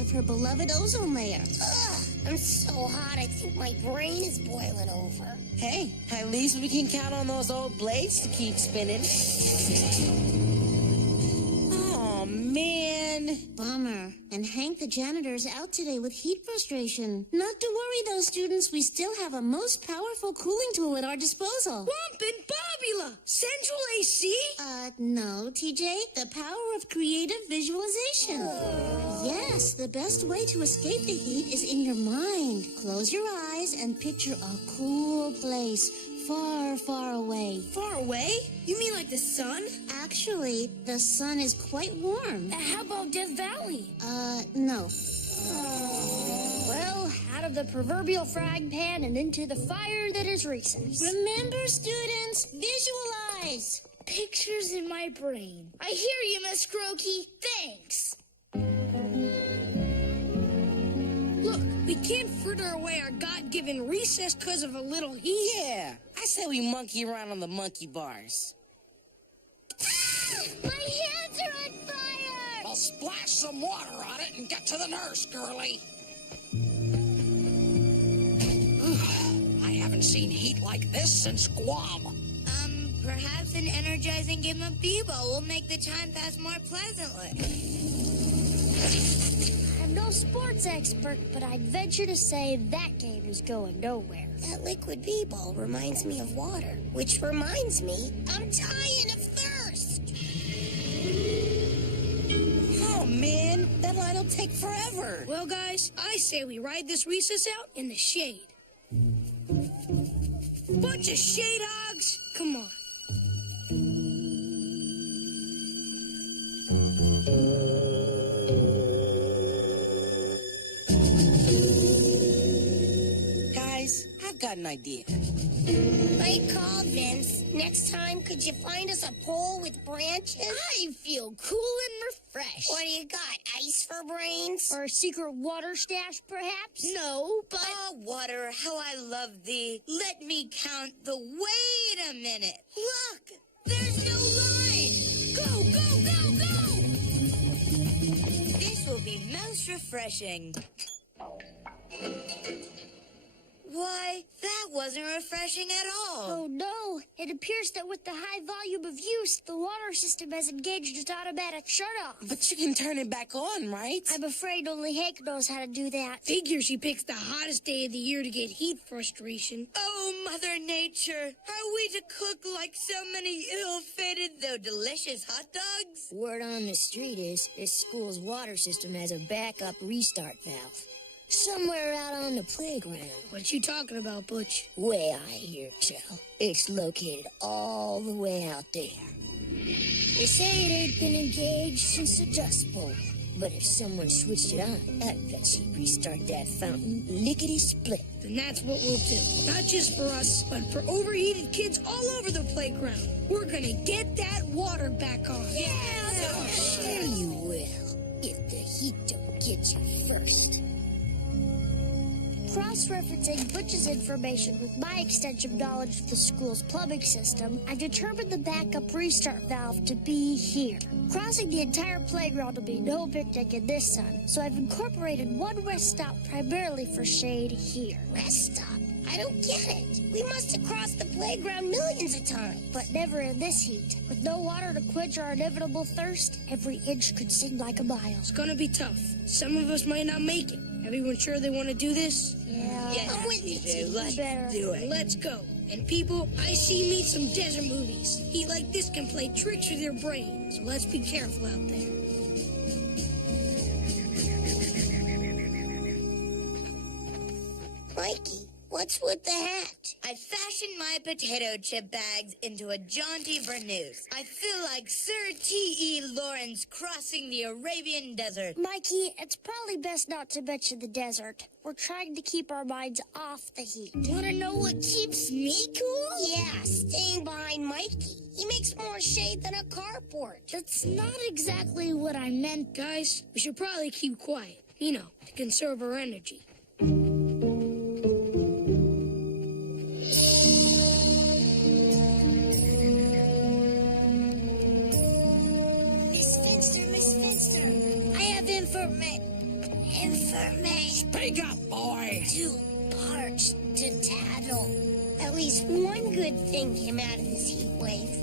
because of her beloved ozone layer. Ugh, I'm so hot I think my brain is boiling over. Hey, at least we can count on those old blades to keep spinning. Oh, man. Bummer. And Hank the janitor is out today with heat frustration. Not to worry though, students. We still have a most powerful cooling tool at our disposal. Womp and Bobula! Central AC? No, TJ. The power of creative visualization. Yes, the best way to escape the heat is in your mind. Close your eyes and picture a cool place far, far away. Far away? You mean like the sun? Actually, the sun is quite warm. How about Death Valley? No. Well, out of the proverbial frying pan and into the fire that is recess. Remember, students, visualize. Pictures in my brain. I hear you, Miss Crokey. Thanks. Look, we can't fritter away our God-given recess because of a little heat. Yeah, I say we monkey around on the monkey bars. My hands are on fire! I'll splash some water on it and get to the nurse, girlie. I haven't seen heat like this since Guam. Perhaps an energizing game of Bebo will make the time pass more pleasantly. I'm no sports expert, but I'd venture to say that game is going nowhere. That liquid Bebo reminds me of water, which reminds me I'm dying of thirst. Oh, man, that line'll take forever. Well, guys, I say we ride this recess out in the shade. Bunch of shade hogs! Come on. Guys, I've got an idea. Great call, Vince. Next time, could you find us a pole with branches? I feel cool and refreshed. What do you got, ice for brains? Or a secret water stash, perhaps? No, but... Oh, water, how I love thee. Let me count the... Wait a minute. Look, there's no line. Go, go, go, go! This will be most refreshing. Why, that wasn't refreshing at all. Oh, no. It appears that with the high volume of use, the water system has engaged its automatic shut-off. But you can turn it back on, right? I'm afraid only Hank knows how to do that. Figure she picks the hottest day of the year to get heat frustration. Oh, Mother Nature, are we to cook like so many ill-fated though delicious hot dogs? Word on the street is this school's water system has a backup restart valve. Somewhere out on the playground. What you talking about, Butch? Way I hear tell. It's located all the way out there. They say it ain't been engaged since the Dust Bowl. But if someone switched it on, I bet she'd restart that fountain lickety-split. Then that's what we'll do. Not just for us, but for overheated kids all over the playground. We're gonna get that water back on. Yeah, sure you will. If the heat don't get you first. Cross-referencing Butch's information with my extensive knowledge of the school's plumbing system, I determined the backup restart valve to be here. Crossing the entire playground will be no picnic in this sun, so I've incorporated one rest stop primarily for shade here. Rest stop? I don't get it. We must have crossed the playground millions of times. But never in this heat. With no water to quench our inevitable thirst, every inch could seem like a mile. It's gonna be tough. Some of us might not make it. Everyone sure they want to do this? Yeah. I'm with you, T. Let's Do it. Let's go. And people, I see me some desert movies. Heat like this can play tricks with your brain. So let's be careful out there. Mikey, what's with the hat? I fashioned my potato chip bags into a jaunty burnous. I feel like Sir T.E. Lawrence crossing the Arabian desert. Mikey, it's probably best not to mention the desert. We're trying to keep our minds off the heat. Want to know what keeps me cool? Yeah, staying behind Mikey. He makes more shade than a carport. That's not exactly what I meant. Guys, we should probably keep quiet. You know, to conserve our energy. for me. Speak up, boy. Too parched to tattle. At least one good thing came out of this heat wave.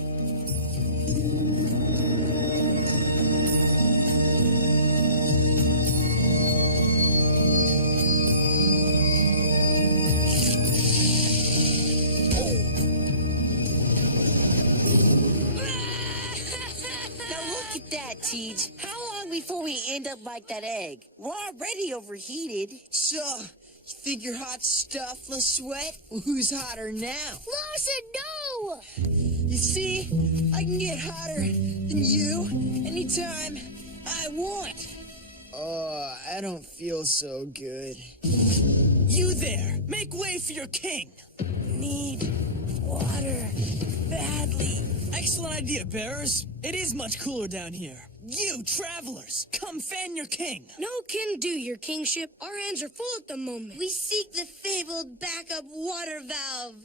Teach, how long before we end up like that egg? We're already overheated. So, you think you're hot stuff, LaSweat? Well, who's hotter now? Lawson, no! You see, I can get hotter than you anytime I want. Oh, I don't feel so good. You there! Make way for your king! Need water badly. Excellent idea, bearers. It is much cooler down here. You, travelers, come fan your king. No can do, your kingship. Our hands are full at the moment. We seek the fabled backup water valve.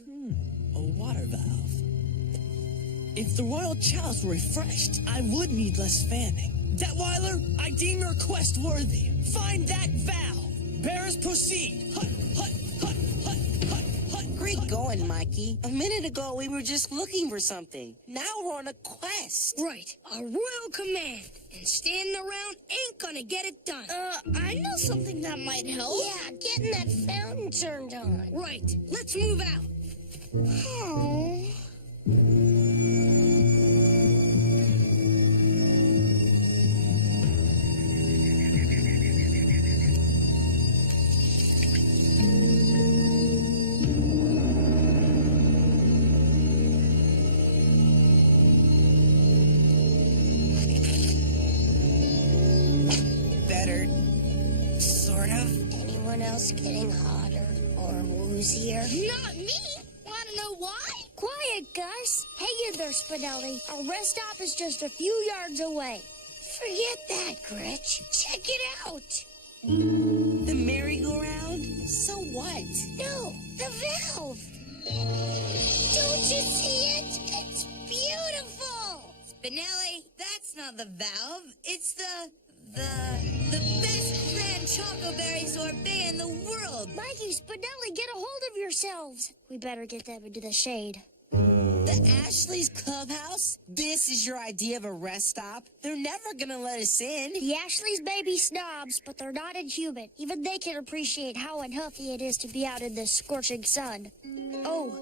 A water valve. If the royal chalice were refreshed, I would need less fanning. Detweiler, I deem your request worthy. Find that valve. Bearers, proceed. Hut, hut, hut, hut, hut, hut. Great going, Mikey. A minute ago, we were just looking for something. Now we're on a quest. Right, a royal command. And standing around ain't gonna get it done. I know something that might help. Yeah, getting that fountain turned on. Right, let's move out. Oh. Getting hotter or woozier? Not me! Wanna know why? Quiet, Gus. Hey you there, Spinelli. Our rest stop is just a few yards away. Forget that, Gretch. Check it out. The merry-go-round? So what? No, the valve. Don't you see it? It's beautiful. Spinelli, that's not the valve. It's the best grand chocoberry sorbet in the world. Mikey, Spinelli, get a hold of yourselves. We better get them into the shade. The Ashley's Clubhouse? This is your idea of a rest stop? They're never gonna let us in. The Ashleys may be snobs, but they're not inhuman. Even they can appreciate how unhealthy it is to be out in the scorching sun. Oh,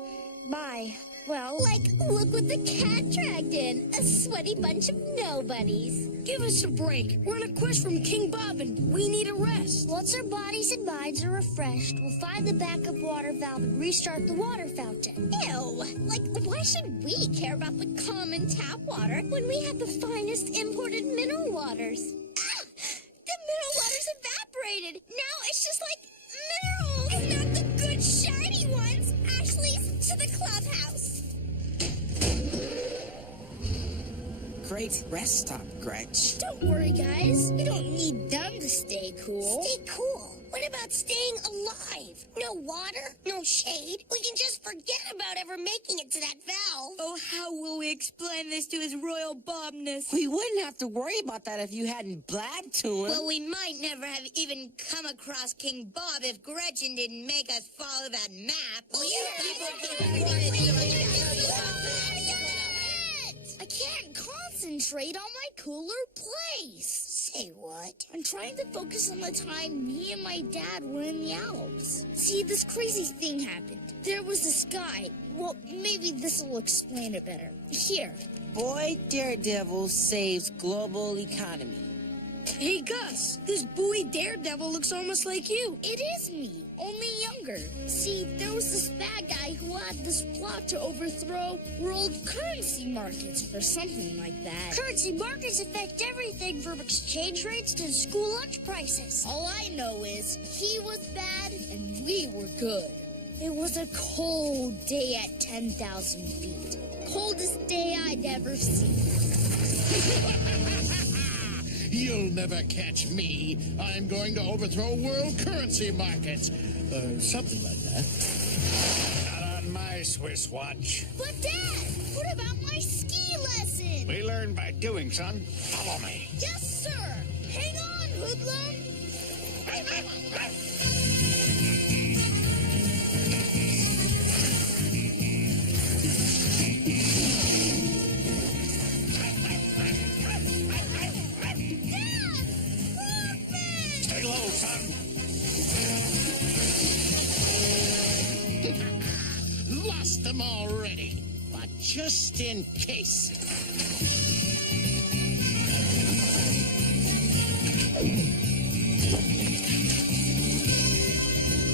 my. Well, like, look what the cat dragged in. A sweaty bunch of nobodies. Give us a break. We're on a quest from King Bob, and we need a rest. Once our bodies and minds are refreshed, we'll find the backup water valve and restart the water fountain. Ew. Like, why should we care about the common tap water when we have the finest imported mineral waters? Ah! The mineral water's evaporated. Now it's just like minerals. And not the good shiny ones. Ashley's to the clubhouse. Great rest stop, Gretch. Don't worry, guys. We don't need them to stay cool. Stay cool? What about staying alive? No water? No shade? We can just forget about ever making it to that valve. Oh, how will we explain this to his royal bobness? We wouldn't have to worry about that if you hadn't blabbed to him. Well, we might never have even come across King Bob if Gretchen didn't make us follow that map. I can't concentrate on my cooler place. Say what? I'm trying to focus on the time me and my dad were in the Alps. See, this crazy thing happened. There was this guy. Well, maybe this will explain it better. Here. Boy Daredevil saves global economy. Hey, Gus, this buoy daredevil looks almost like you. It is me, only younger. See, there was this bad guy who had this plot to overthrow world currency markets or something like that. Currency markets affect everything from exchange rates to school lunch prices. All I know is he was bad and we were good. It was a cold day at 10,000 feet. Coldest day I'd ever seen. You'll never catch me. I'm going to overthrow world currency markets. Something like that. Not on my Swiss watch. But Dad, what about my ski lesson? We learn by doing, son. Follow me. Yes, sir. Hang on, hoodlum. Stay low, son. Lost them already, but just in case.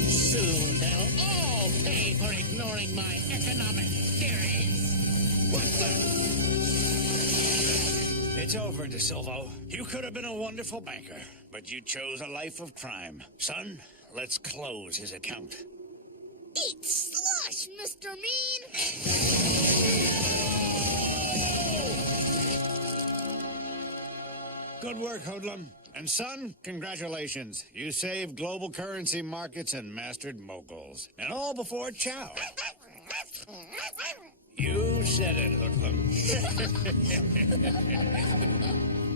Soon they'll all pay for ignoring my economic theories. What the? It's over, De Silvo. You could have been a wonderful banker, but you chose a life of crime. Son, let's close his account. Eat slush, Mr. Mean! Good work, Hoodlum. And son, congratulations. You saved global currency markets and mastered moguls. And all before Chow. You said it, Hoodlum.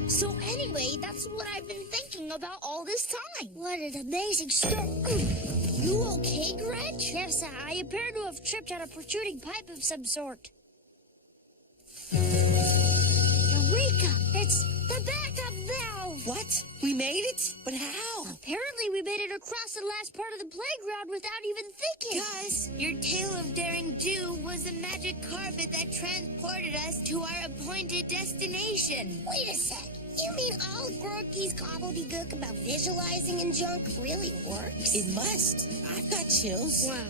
So anyway, that's what I've been thinking about all this time. What an amazing story. You okay, Gretch? Yes, I appear to have tripped on a protruding pipe of some sort. Eureka! It's the backup valve! What? We made it? But how? Apparently we made it across the last part of the playground without even thinking. Gus, your tale of daring do was a magic carpet that transported us to our appointed destination. Wait a sec. You mean all Gorky's gobbledygook about visualizing and junk really works? It must. I've got chills. Wow.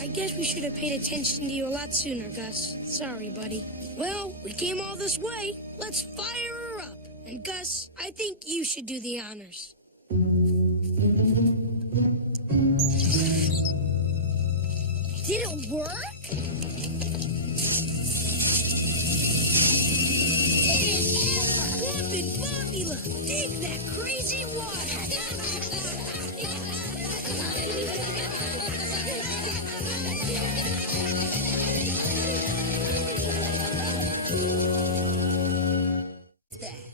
I guess we should have paid attention to you a lot sooner, Gus. Sorry, buddy. Well, we came all this way. Let's fire her up. And Gus, I think you should do the honors. Did it work? Bumpin' Bobula, dig that crazy water.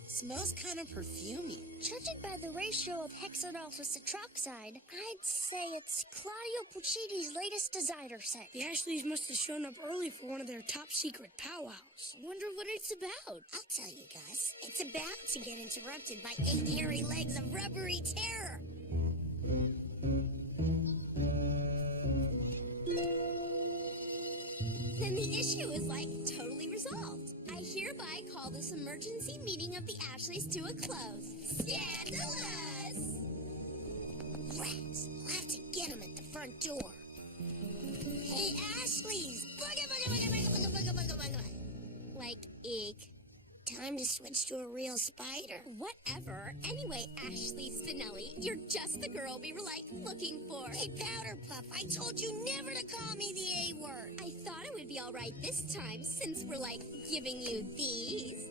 Smells kind of perfumey. Judging by the ratio of hexanol to citroxide, I'd say it's Claudio Puccini's latest designer scent. The Ashleys must have shown up early for one of their top secret powwows. Wonder what it's about. I'll tell you, Gus. It's about to get interrupted by 8 hairy legs of rubbery terror. Then the issue is like totally resolved. I hereby call this emergency meeting of the Ashleys to a close. Scandalous! Rats. I'll have to get him at the front door. Hey, Ashleys! Booga, booga, booga, booga, booga, booga, booga, booga. Like, eek. Time to switch to a real spider. Whatever. Anyway, Ashley Spinelli, you're just the girl we were, looking for. Hey, Powder Puff, I told you never to call me the A word. I thought it would be all right this time, since we're, giving you these.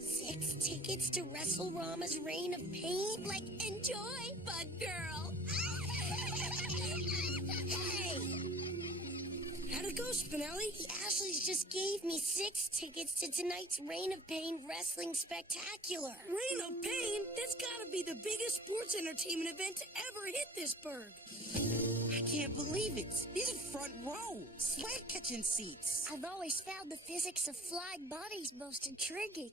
6 tickets to WrestleRama's Reign of Pain? Enjoy, Bug Girl. Hey! How'd it go, Spinelli? The Ashleys just gave me 6 tickets to tonight's Reign of Pain Wrestling Spectacular. Reign of Pain? That's gotta be the biggest sports entertainment event to ever hit this burg. I can't believe it. These are front row, sweat-catching seats. I've always found the physics of flying bodies most intriguing.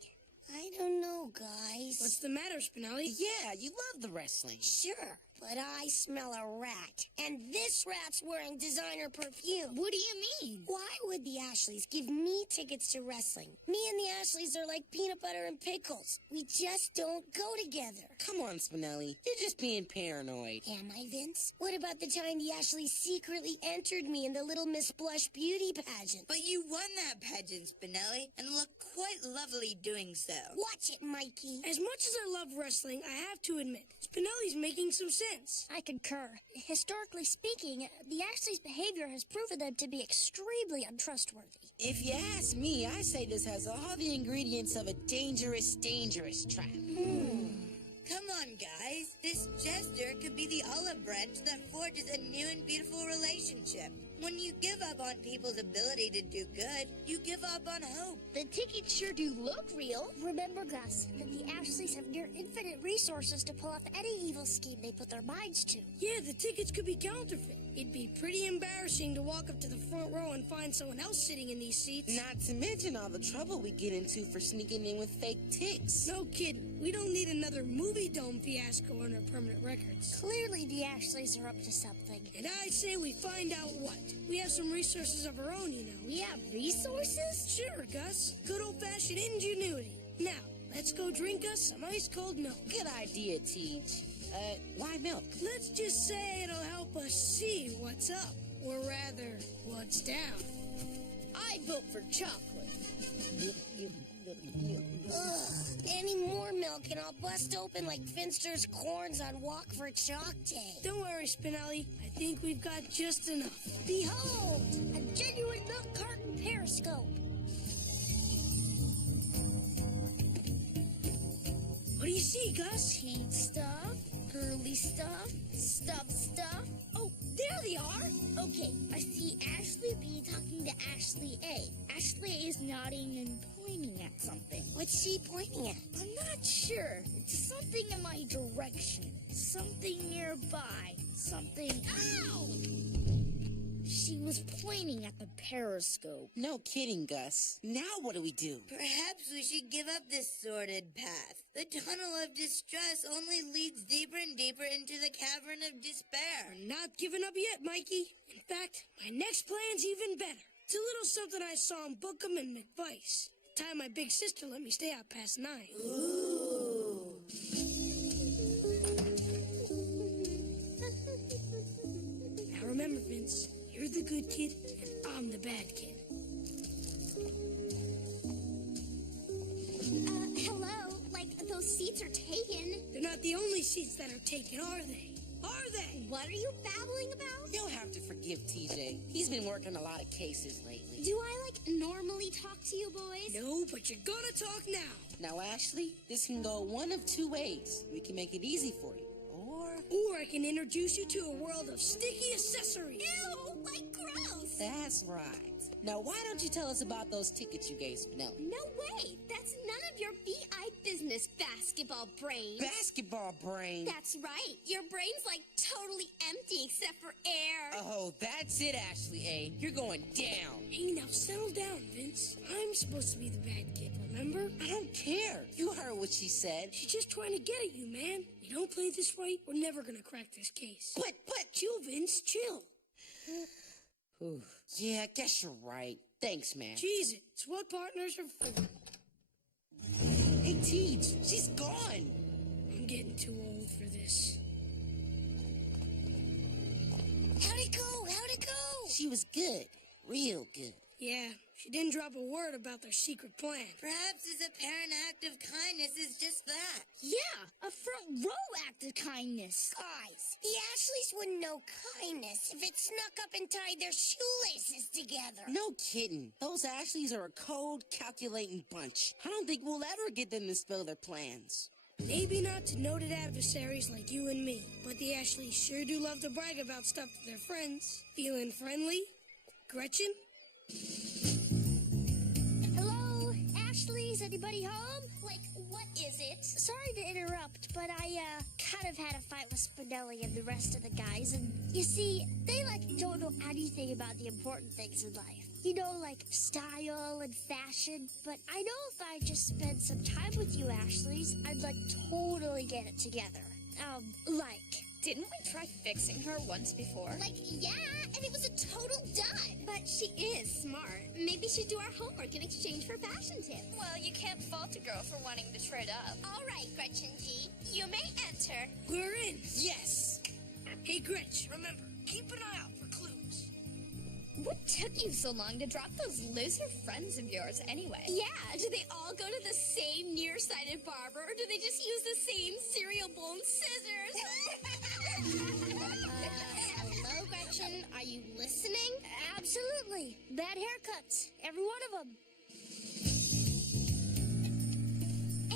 I don't know, guys. What's the matter, Spinelli? Yeah, you love the wrestling. Sure, but I smell a rat. And this rat's wearing designer perfume. What do you mean? Why would the Ashleys give me tickets to wrestling? Me and the Ashleys are like peanut butter and pickles. We just don't go together. Come on, Spinelli. You're just being paranoid. Am I, Vince? What about the time the Ashleys secretly entered me in the Little Miss Blush beauty pageant? But you won that pageant, Spinelli, and look quite lovely doing so. Watch it, Mikey. As much as I love wrestling, I have to admit, Spinelli's making some sense. I concur. Historically speaking, the Ashleys' behavior has proven them to be extremely untrustworthy. If you ask me, I say this has all the ingredients of a dangerous, dangerous trap. Come on, guys. This gesture could be the olive branch that forges a new and beautiful relationship. When you give up on people's ability to do good, you give up on hope. The tickets sure do look real. Remember, Gus, that the Ashleys have near infinite resources to pull off any evil scheme they put their minds to. Yeah, the tickets could be counterfeit. It'd be pretty embarrassing to walk up to the front row and find someone else sitting in these seats. Not to mention all the trouble we get into for sneaking in with fake ticks. No kidding. We don't need another movie dome fiasco on our permanent records. Clearly, the Ashleys are up to something. And I say we find out what. We have some resources of our own, you know. We have resources? Sure, Gus. Good old-fashioned ingenuity. Now, let's go drink us some ice-cold milk. Good idea, Teach. Why milk? Let's just say it'll help us see what's up, or rather, what's down. I'd vote for chocolate. Ugh, any more milk and I'll bust open like Finster's corns on Walk for Chalk Day. Don't worry, Spinelli. I think we've got just enough. Behold, a genuine milk carton periscope. What do you see, Gus? Heat stuff, girly stuff, stuff. Oh, there they are. Okay, I see Ashley B talking to Ashley A. Ashley A is nodding and pointing at something. What's she pointing at? I'm not sure. It's something in my direction. Something nearby. Something... Ow! She was pointing at the periscope. No kidding, Gus. Now what do we do? Perhaps we should give up this sordid path. The tunnel of distress only leads deeper and deeper into the cavern of despair. I'm not giving up yet, Mikey. In fact, my next plan's even better. It's a little something I saw in Bookham and McVice. The time my big sister let me stay out past 9. Ooh. Now remember, Vince, you're the good kid, and I'm the bad kid. Hello? Like, those seats are taken. They're not the only seats that are taken, are they? Are they? What are you babbling about? You'll have to forgive TJ. He's been working a lot of cases lately. Do I, normally talk to you boys? No, but you're gonna talk now. Now, Ashley, this can go one of two ways. We can make it easy for you. Or I can introduce you to a world of sticky accessories. Ew, gross. That's right. Now, why don't you tell us about those tickets you gave Spinelli? No way. That's none of your BI business, basketball brain. Basketball brain? That's right. Your brain's totally empty except for air. Oh, that's it, Ashley A. You're going down. Hey, now settle down, Vince. I'm supposed to be the bad kid, remember? I don't care. You heard what she said. She's just trying to get at you, man. You don't play this right, we're never gonna crack this case. But... Chill, Vince, chill. Yeah, I guess you're right. Thanks, man. Cheese it. It's what partners are for. Hey, Teach, she's gone. I'm getting too old for this. How'd it go? She was good. Real good. Yeah, she didn't drop a word about their secret plan. Perhaps this apparent act of kindness is just that. Yeah, a front row act of kindness. Guys, the Ashleys wouldn't know kindness if it snuck up and tied their shoelaces together. No kidding. Those Ashleys are a cold, calculating bunch. I don't think we'll ever get them to spill their plans. Maybe not to noted adversaries like you and me, but the Ashleys sure do love to brag about stuff to their friends. Feeling friendly? Gretchen? Hello, Ashleys, anybody home? What is it? Sorry to interrupt, but I, kind of had a fight with Spinelli and the rest of the guys, and you see, they, don't know anything about the important things in life. You know, style and fashion, but I know if I just spend some time with you, Ashleys, I'd, totally get it together. Didn't we try fixing her once before? Yeah, and it was a total dud. But she is smart. Maybe she'd do our homework in exchange for fashion tips. Well, you can't fault a girl for wanting to trade up. All right, Gretchen G. You may enter. We're in. Yes. Hey, Gretch, remember, keep an eye out for clues. What took you so long to drop those loser friends of yours anyway? Yeah, do they all go to the same nearsighted barber, or do they just use the same cereal bowl and scissors? Hello, Gretchen. Are you listening? Absolutely. Bad haircuts. Every one of them.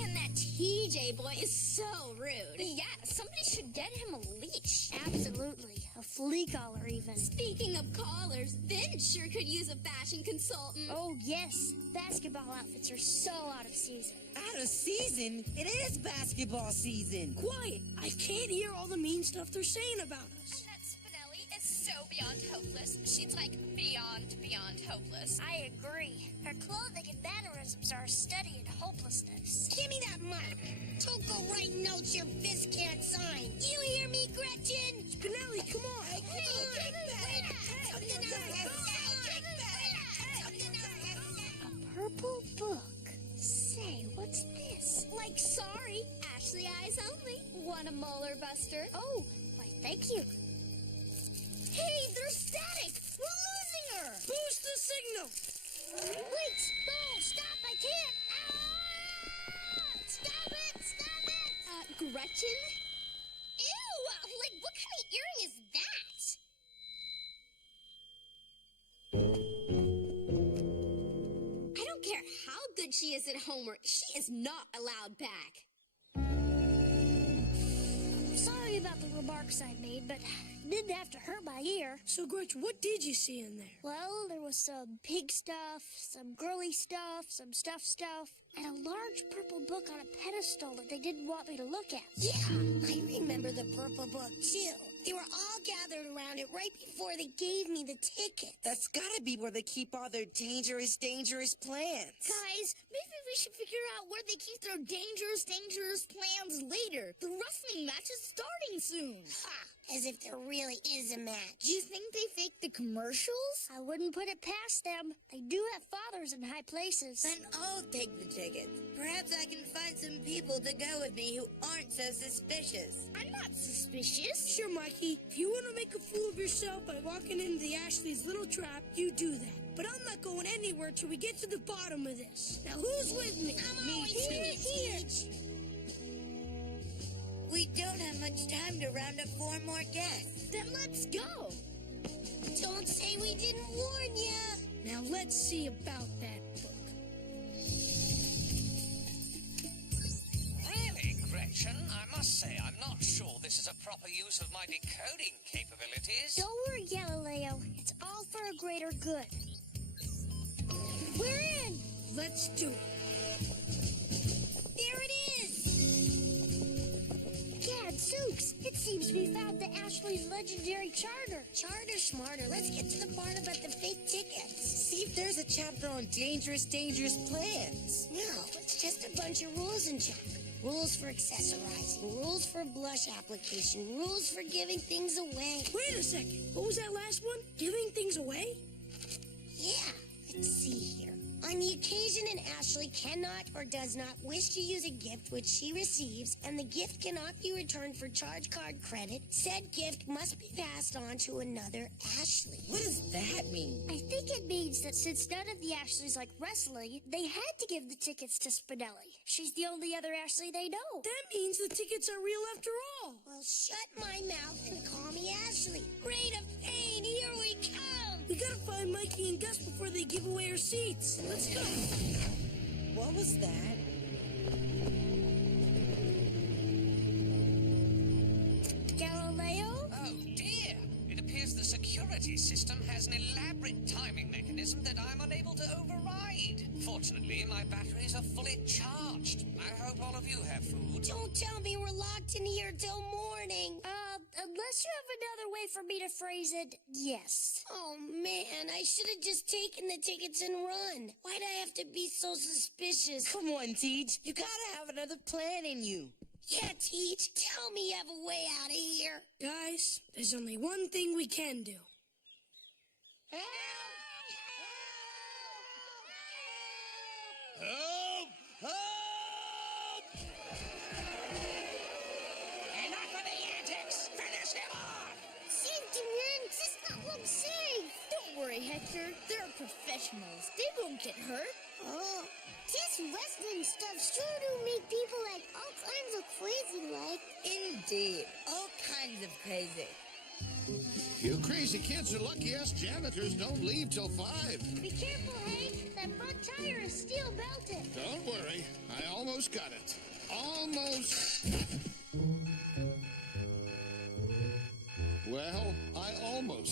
And that TJ boy is so rude. Yeah, somebody should get him a leash. Absolutely. A A flea collar, even. Speaking of collars, Vin sure could use a fashion consultant. Oh, yes. Basketball outfits are so out of season. Out of season? It is basketball season. Quiet. I can't hear all the mean stuff they're saying about us. And that Spinelli is so beyond hopeless. She's like beyond hopeless. I agree. Her clothing and mannerisms are a study in hopelessness. Give me that mark. Don't go writing notes your fist can't sign. You hear me, Gretchen? Spinelli, come on. Hey, A purple book. Say, what's this? Like, sorry, Ashley eyes only. Want a molar buster? Oh, why, thank you. Hey, they're static. We're losing her. Boost the signal. Wait, no, stop, I can't. Ah! Stop it, stop it. Gretchen? Ew, like, what kind of earring is that? I don't care how good she is at homework. She is not allowed back. Sorry about the remarks I made, but didn't have to hurt my ear. So, Gretchen, what did you see in there? Well, there was some pig stuff, some girly stuff, some stuff, and a large purple book on a pedestal that they didn't want me to look at. Yeah, I remember the purple book, too. They were all gathered around it right before they gave me the ticket. That's gotta be where they keep all their dangerous plans. Guys, maybe we should figure out where they keep their dangerous plans later. The wrestling match is starting soon. Ha! As if there really is a match. Do you think they faked the commercials? I wouldn't put it past them. They do have fathers in high places. Then I'll take the ticket. Perhaps I can find some people to go with me who aren't so suspicious. I'm not suspicious. Sure, Mikey. If you want to make a fool of yourself by walking into the Ashley's little trap, you do that. But I'm not going anywhere till we get to the bottom of this. Now, who's with me? Me too. We don't have much time to round up 4 more guests. Then let's go. Don't say we didn't warn ya. Now, let's see about that book. Really, Gretchen, I must say I'm not sure this is a proper use of my decoding capabilities. Don't worry, Galileo. It's all for a greater good. We're in. Let's do it. There it is. Gadzooks, it seems we found the Ashley's legendary charter. Charter smarter. Let's get to the part about the fake tickets. See if there's a chapter on dangerous plans. No, it's just a bunch of rules in chapter. Rules for accessorizing, rules for blush application, rules for giving things away. Wait a second. What was that last one? Giving things away? Yeah, let's see here. On the occasion an Ashley cannot or does not wish to use a gift which she receives, and the gift cannot be returned for charge card credit, said gift must be passed on to another Ashley. What does that mean? I think it means that since none of the Ashleys like wrestling, they had to give the tickets to Spinelli. She's the only other Ashley they know. That means the tickets are real after all. Well, shut my mouth and call me Ashley. Rate of pain, here we come. We gotta find Mikey and Gus before they give away our seats. Let's go. What was that? Galileo? Oh dear! It appears the security system has an elaborate timing mechanism that I'm unable to override. Fortunately, my batteries are fully charged. I hope all of you have food. Don't tell me we're locked in here till morning. Unless you have another way for me to phrase it, yes. Oh, man, I should have just taken the tickets and run. Why'd I have to be so suspicious? Come on, Teach. You gotta have another plan in you. Yeah, Teach, tell me you have a way out of here. Guys, there's only one thing we can do. Help! Help! Help! Enough of the antics! Finish him off! Safety, man! Just not look safe! Don't worry, Hector. They're professionals. They won't get hurt. Oh, this wrestling stuff sure do make people like all kinds of crazy, like. Indeed, all kinds of crazy. You crazy kids are lucky us janitors don't leave till 5. Be careful, Hank. That front tire is steel belted. Don't worry. I almost got it. Almost. Well,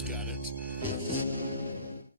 got it.